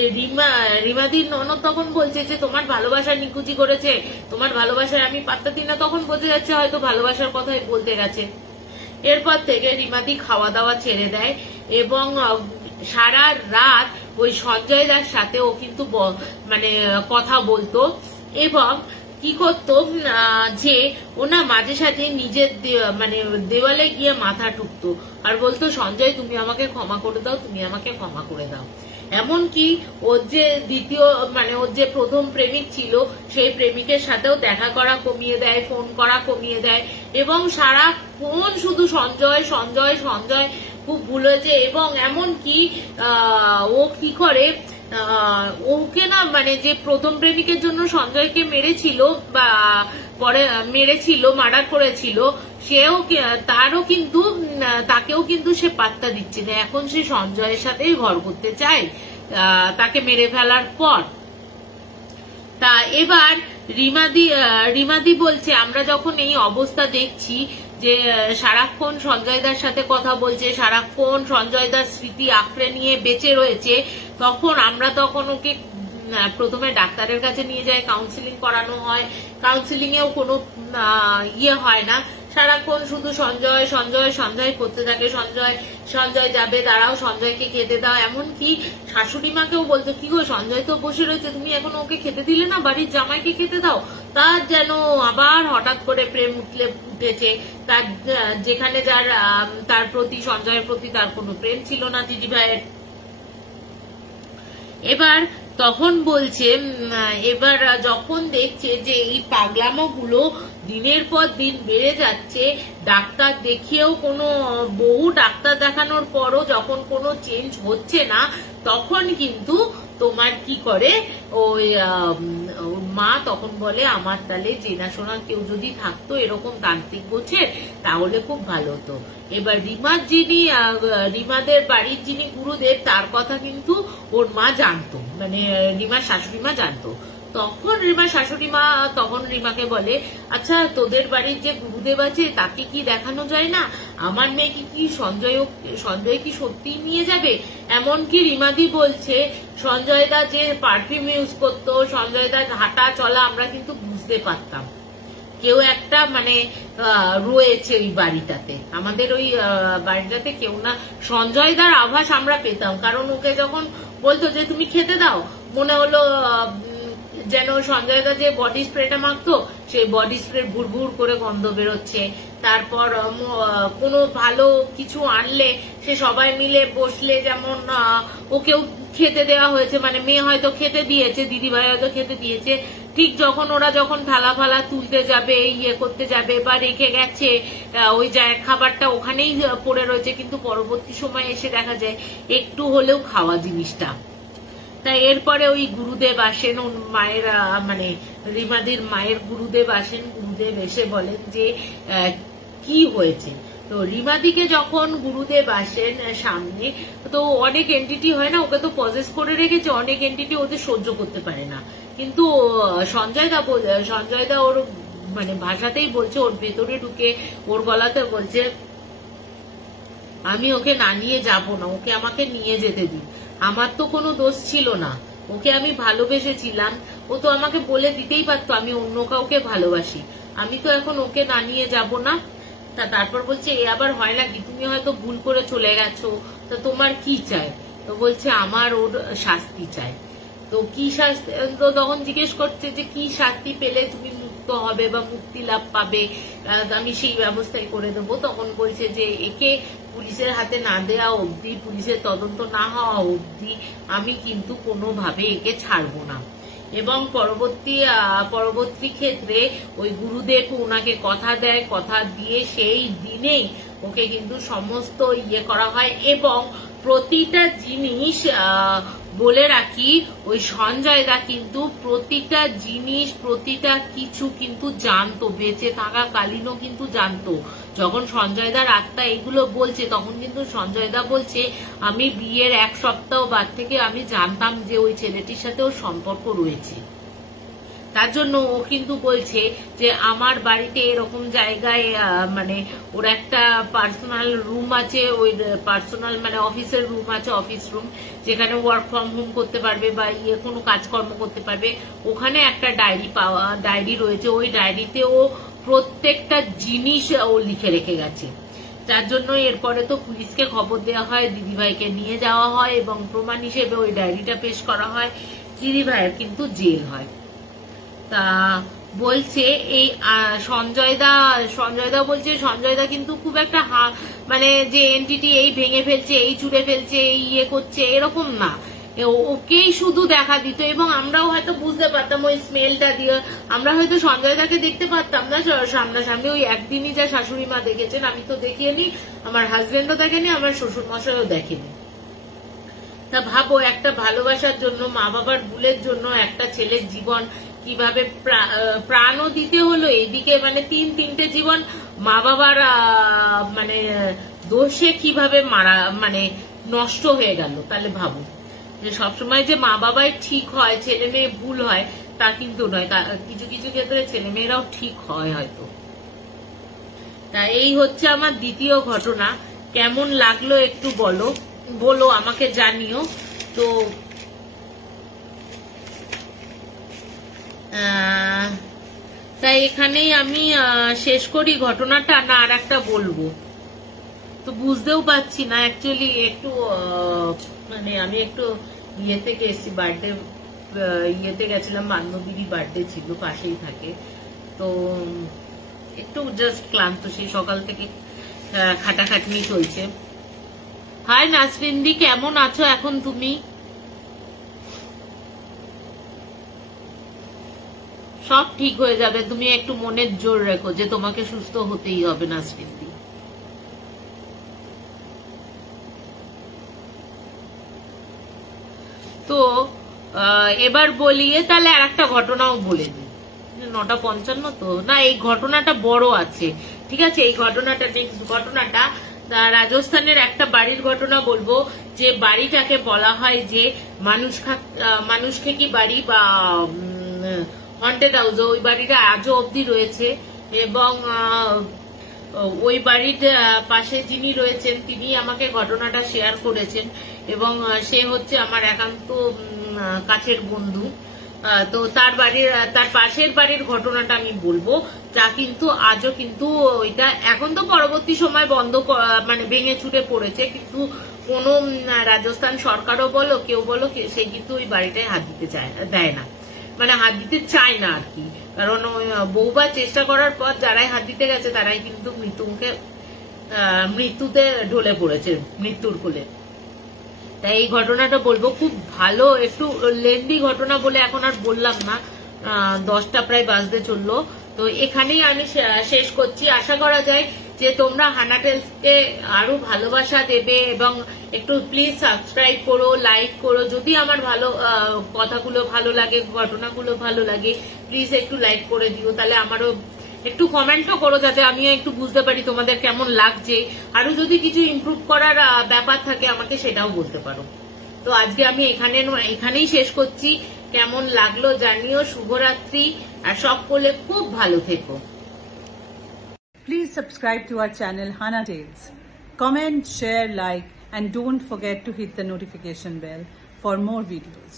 রিমাদির ননদ তখন বলছে যে তোমার ভালোবাসা নিকুচি করেছে, তোমার ভালোবাসায় আমি পাত্তা দিই না, তখন বোঝা যাচ্ছে হয়তো ভালোবাসার কথাই বলতে গেছে। এরপর থেকে রিমাদি খাওয়া দাওয়া ছেড়ে দেয় এবং সারা রাত ওই সঞ্জয় দার সাথে ও কিন্তু মানে কথা বলতো এবং কি করতো যে ওনা মাঝে সাঝে নিজের মানে দেওয়ালে গিয়ে মাথা ঠুকতো আর বলতো সঞ্জয় তুমি আমাকে ক্ষমা করে দাও, তুমি আমাকে ক্ষমা করে দাও। এমনকি ওর যে দ্বিতীয় মানে ওর যে প্রথম প্রেমিক ছিল সেই প্রেমিকের সাথেও দেখা করা কমিয়ে দেয়, ফোন করা কমিয়ে দেয় এবং সারাক্ষণ শুধু সঞ্জয় সঞ্জয় সঞ্জয় খুব ভুল হয়েছে। এবং এমনকি ও কি করে ওকে না মানে যে প্রথম প্রেমিকের জন্য সঞ্জয়কে মেরেছিল বা পরে মেরেছিল মার্ডার করেছিল তাকেও কিন্তু সে পাত্তা দিচ্ছে না, এখন সে সঞ্জয়ের সাথেই ঘর করতে চায় তাকে মেরে ফেলার পর। তা এবার রিমাদি বলছে আমরা যখন এই অবস্থা দেখছি যে সারাক্ষণ সঞ্জয়দার সাথে কথা বলছে, সারাক্ষণ সঞ্জয়দার স্মৃতি আঁকড়ে নিয়ে বেঁচে রয়েছে, তখন ওকে প্রথমে ডাক্তারের কাছে নিয়ে যায়, কাউন্সিলিং করানো হয়, কাউন্সিলিং এও কোনো ইয়ে হয় না, সারাক্ষণ শুধু সঞ্জয় সঞ্জয় সঞ্জয় করতে থাকে, সঞ্জয় যাবে দাঁড়াও সঞ্জয়কে খেতে দাও। এমনকি শাশুড়ি মাকেও বলতো কি গো সঞ্জয় তো বসে রয়েছে, তুমি এখন ওকে খেতে দিলে না, বাড়ির জামাইকে খেতে দাও। তার যেন আবার হঠাৎ করে প্রেম উঠেছে, তার যেখানে তার প্রতি সঞ্জয়ের প্রতি তার কোনো প্রেম ছিল না দিদি ভাইয়ের। এবার তখন বলছে এবার যখন দেখছে যে এই পাগলামো গুলো দিনের পর দিন বেড়ে যাচ্ছে, ডাক্তার দেখিয়েও বহু ডাক্তার দেখানোর পরও যখন কোনো চেঞ্জ হচ্ছে না, তখন কিন্তু তোমার কি করে ওই মা তখন বলে আমার তাহলে চেনাশোনা কেউ যদি থাকতো এরকম তান্ত্রিক গোছের তাহলে খুব ভালো হতো। এবার রিমাদের বাড়ির যিনি গুরুদেব তার কথা কিন্তু ওর মা জানতো, মানে রিমার শাশুড়ি মা জানতো। তখন রিমার শাশুড়ি মা তখন রিমাকে বলে আচ্ছা তোদের বাড়ির যে গুরুদেব আছে তাকে কি দেখানো যায় না, আমার মেয়েকে কি সঞ্জয় কি সত্যি নিয়ে যাবে। এমনকি রিমাদি বলছে সঞ্জয় দা যে পারফিউম ইউজ করতো, সঞ্জয় দা হাঁটা চলা আমরা কিন্তু বুঝতে পারতাম, কেউ একটা মানে রয়েছে ওই বাড়িটাতে, আমাদের ওই বাড়িটাতে কেউ না, সঞ্জয় দার আভাস আমরা পেতাম, কারণ ওকে যখন বলতো যে তুমি খেতে দাও মনে হলো যেন সঞ্জয় দা যে বডি স্প্রেটা মাখতো সেই বডি স্প্রে ভুরভুর করে গন্ধ বেরোচ্ছে। তারপর কোনো ভালো কিছু আনলে সে সবাই মিলে বসলে যেমন ওকেও খেতে দেওয়া হয়েছে, মানে মেয়ে হয়তো খেতে দিয়েছে, দিদি ভাই হয়তো খেতে দিয়েছে, ঠিক ওরা যখন থালা ফালা তুলতে যাবে ইয়ে করতে যাবে বা রেখে গেছে ওই খাবারটা ওখানেই পড়ে রয়েছে, কিন্তু পরবর্তী সময় এসে দেখা যায় একটু হলেও খাওয়া জিনিসটা। তাই এরপরে ওই গুরুদেব আসেন, ওর মায়ের মানে রিমাদির মায়ের গুরুদেব আসেন, গুরুদেব এসে বলেন যে কি হয়েছে। তো রিমাদিকে যখন গুরুদেব আসেন সামনে, তো অনেক এন্টিটি হয় না, ওকে তো পজেস করে রেখেছে, অনেক এন্টিটি ওদের সহ্য করতে পারে না, কিন্তু সঞ্জয় দা ওর মানে ভাষাতেই বলছে, ওর ভেতরে ঢুকে ওর গলাতে বলছে আমি ওকে না নিয়ে যাবো না, ওকে আমাকে নিয়ে যেতে দিন, আমার তো কোনো দোষ ছিল না, ওকে আমি ভালোবেসেছিলাম, ও তো আমাকে বলে দিতেই পারতো আমি অন্য কাউকে ভালোবাসি, আমি তো এখন ওকে না নিয়ে যাব না। তারপর বলছে এ আবার হয় নাকি, তুমি হয়তো ভুল করে চলে গেছো, তা তোমার কি চাই? তো বলছে আমার ওর শাস্তি চাই। তো কি শাস্তি, তো তখন জিজ্ঞেস করছে যে কি শাস্তি পেলে তুমি মুক্ত হবে বা মুক্তি লাভ পাবে, আমি সেই ব্যবস্থাই করে দেবো। তখন বলছে যে একে পুলিশের হাতে না দেওয়া অবধি, পুলিশের তদন্ত না হওয়া অবধি আমি কিন্তু কোনোভাবে একে ছাড়বো না। এবং পরবর্তী ক্ষেত্রে ওই গুরুদেব ওনাকে কথা দেয়, কথা দিয়ে সেই দিনেই ওকে কিন্তু সমস্ত ইয়ে করা হয়। এবং প্রতিটা জিনিস বলে রাখি, ওই সঞ্জয় দা কিন্তু প্রতিটা জিনিস প্রতিটা কিছু কিন্তু জানতো, বেঁচে থাকাকালীনও কিন্তু জানতো। যখন সঞ্জয় দার আত্মা এগুলো বলছে তখন কিন্তু সঞ্জয় দা বলছে আমি বিয়ের 1 সপ্তাহ বাদ থেকে আমি জানতাম যে ওই ছেলেটির সাথে ওর সম্পর্ক রয়েছে। তার জন্য ও কিন্তু বলছে যে আমার বাড়িতে এরকম জায়গায় মানে ওর একটা পার্সোনাল রুম আছে, ওই পার্সোনাল মানে অফিসের রুম আছে, অফিস রুম, যেখানে ওয়ার্ক ফ্রম হোম করতে পারবে বা কোনো কাজকর্ম করতে পারবে। ওখানে একটা ডায়েরি রয়েছে, ওই ডায়েরিতে ও প্রত্যেকটা জিনিস ও লিখে রেখে গেছে। যার জন্য এরপরে তো পুলিশকে খবর দেওয়া হয়, দিদিভাইকে নিয়ে যাওয়া হয় এবং প্রমাণ হিসেবে ওই ডায়েরিটা পেশ করা হয়, দিদিভাইয়ের কিন্তু জেল হয়। তা বলছে এই সঞ্জয় দা বলছে সঞ্জয় দা কিন্তু খুব একটা মানে যে এনটিটি এই ভেঙে ফেলছে, এই চুড়ে ফেলছে, এই ইয়ে করছে এরকম না, ওকেই শুধু দেখা দিত। এবং আমরাও হয়তো বুঝতে পারতাম ওই স্মেলটা দিয়ে, আমরা হয়তো সঞ্জয় দাকে দেখতে পারতাম না সামনাসামনি। ওই একদিনই যা শাশুড়ি মা দেখেছেন, আমি তো দেখিনি, আমার হাজবেন্ডও দেখেনি, আমার শ্বশুর মশাইও দেখেনি। তা ভাবো একটা ভালোবাসার জন্য, মা বাবার ভুলের জন্য একটা ছেলের জীবন কিভাবে প্রাণও দিতে হলো, এইদিকে মানে তিনটে জীবন মা বাবার মানে দোষে কিভাবে মানে নষ্ট হয়ে গেল। তাহলে ভাবো যে সবসময় যে মা বাবাই ঠিক হয়, ছেলে মেয়ে ভুল হয় তা কিন্তু নয়, কিছু কিছু ক্ষেত্রে ছেলে মেয়েরাও ঠিক হয় হয়তো। তা এই হচ্ছে আমার দ্বিতীয় ঘটনা। কেমন লাগলো একটু বলো আমাকে জানিও। তো তাই এখানেই আমি শেষ করি ঘটনাটা, না আর একটা বলবো? তো বুঝতেও পারছি না অ্যাকচুয়ালি, একটু মানে আমি একটু ইয়েতে গেছি, বার্থডে ইয়েতে গেছিলাম, বান্ধবীরই বার্থডে ছিল, পাশেই থাকে। তো একটু জাস্ট ক্লান্ত, সেই সকাল থেকে খাটাখাটনি চলছে। হাই নাসরিনদি, কেমন আছো এখন তুমি? সব ঠিক হয়ে যাবে, তুমি একটু মনের জোর রেখো যে তোমাকে সুস্থ হতেই হবে নাসরিনদি। তো এবার বলিয়ে তাহলে আর একটা ঘটনাও বলে দিই। 9:55 তো না, এই ঘটনাটা বড় আছে, ঠিক আছে? এই ঘটনাটা নেক্সট ঘটনাটা রাজস্থানের একটা বাড়ির ঘটনা বলবো, যে বাড়িটাকে বলা হয় যে মানুষ খেকি বাড়ি বা হন্টেড হাউস। ওই বাড়িটা আজও অব্দি রয়েছে এবং ওই বাড়ির পাশে যিনি রয়েছেন তিনি আমাকে ঘটনাটা শেয়ার করেছেন এবং সে হচ্ছে আমার একান্ত কাছের বন্ধু। তো তার পাশের বাড়ির ঘটনাটা আমি বলবো, যা কিন্তু আজও কিন্তু ওইটা এখন তো পরবর্তী সময় বন্ধ মানে ভেঙে ছুটে পড়েছে, কিন্তু কোন রাজস্থান সরকারও বলো কেউ বলো সে কিন্তু ওই বাড়িটায় হাত দিতে দেয় না, মানে হাত দিতে চায় না আর কি। কারণ বহুবার চেষ্টা করার পর যারাই হাত দিতে গেছে তারাই কিন্তু মৃত্যুতে ঢলে পড়েছে, মৃত্যুর কোলে। তাই এই ঘটনাটা বলবো, খুব ভালো, একটু লেন্দি ঘটনা বলে এখন আর বললাম না, 10টা প্রায় বাজতে চললো। তো এখানেই আমি শেষ করছি। আশা করা যায় যে তোমরা হানা টেলসকে আরো ভালোবাসা দেবে এবং একটু প্লিজ সাবস্ক্রাইব করো, লাইক করো। যদি আমার কথাগুলো ভালো লাগে, ঘটনাগুলো ভালো লাগে, প্লিজ একটু লাইক করে দিও, তাহলে আমারও একটু কমেন্টও করো যাতে আমিও একটু বুঝতে পারি তোমাদের কেমন লাগছে। আরো যদি কিছু ইমপ্রুভ করার ব্যাপার থাকে আমাকে সেটাও বলতে পারো। তো আজকে আমি এখানেই শেষ করছি। কেমন লাগলো জানিও। শুভরাত্রি, আর সকলে খুব ভালো থেকো। Please subscribe to our channel Hana Tales. Comment, share, like, and don't forget to hit the notification bell for more videos.